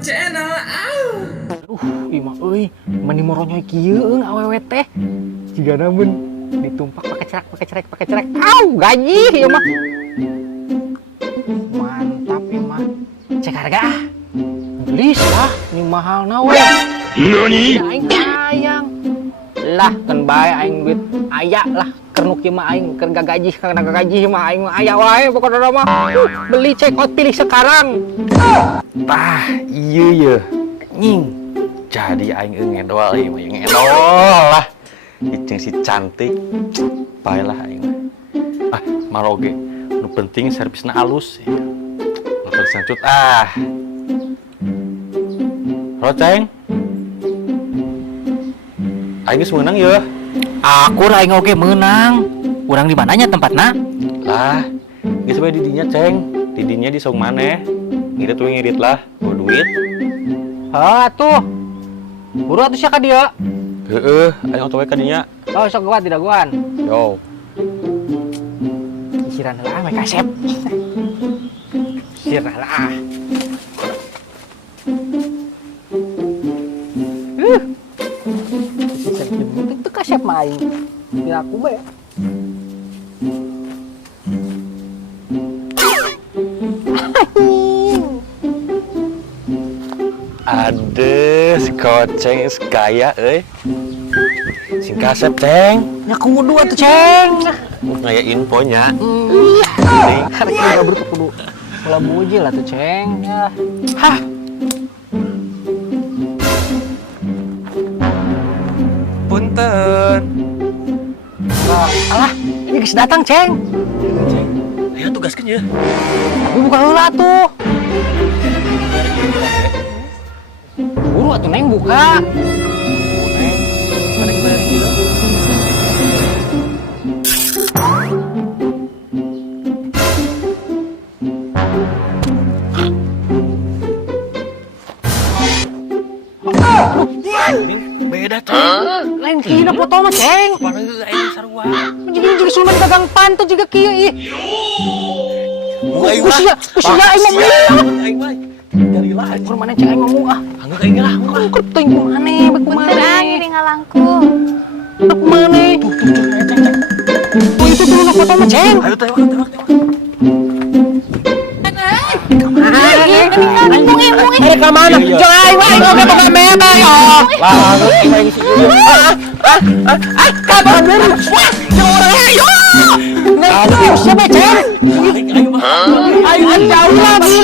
channel. Imah euy, mani moronyoy kieu awewe teh. Jigana mun ditumpak pakai cerek. Gaji ieu mah. Mantap imah. Cek harga ah. Gelis lah, ini mahal na we. Nani? Aing sayang. Lah kan bae aing duit aya lah. Keur kieu mah aing keur gagaji mah aing mah aya wae pokona mah. Beli check out pilih sekarang. Tah, iya ya. Nying. Jadi aing ngedol ieu mah ngedol lah. Icing si cantik. Baelah aing. Ah, maroge. Nu penting servisna alus. Lapor sancut ah. Roceng. Aing geus meunang ya. Aku aing oge meunang. Urang di mananya tempatna? Lah, geus bae di dinya, Ceng. Di dinya di saung maneh. Ngirit we ngirit lah, bawa duit. Ah tuh. Buru atuh sia ka dieu. Heeh, aing oto we ka dinya. Oh, sok gua tidak guan. Yo. Isiran lah make kasep. Sirah lah. Itu kasep main. Ya aku bae. Ades, koceng kaya sing kasep, Ceng. Ya kudu atuh, Ceng. Ngaya infonya. Hari ini gabut kudu. Ulah muji lah tuh, Ceng. Ya. Hah. Punten. Alah, ini geus datang, Ceng. Ceng. Ayo tugaskeun ya. Tapi buka heula tuh. Buru atuh Neng buka. Beda, Ceng. Lain kina foto mah, Ceng. Panggil aing sarua. Jadi suman gagang pantun juga kieu ieu. Kusia aing mah. Aing mah. Dari lah. Kur mana ceng aing ngomong ah. Anggeuk aing lah, anggeuk. Kur teuing kumane, bek kumane. Beneran ini ngalangku. Bek kumane. Tuh, ceng. Oh itu dulu foto mah, Ceng. Ayo tewak. Dari ka mana? Jeng aing mah aing oge boga meme yo. Lah, aing mah isi ieu. Ka bener. Wah, jeung urang ayo. Nah, siapa, Ceng? Aing mah. Aing jauh lagi.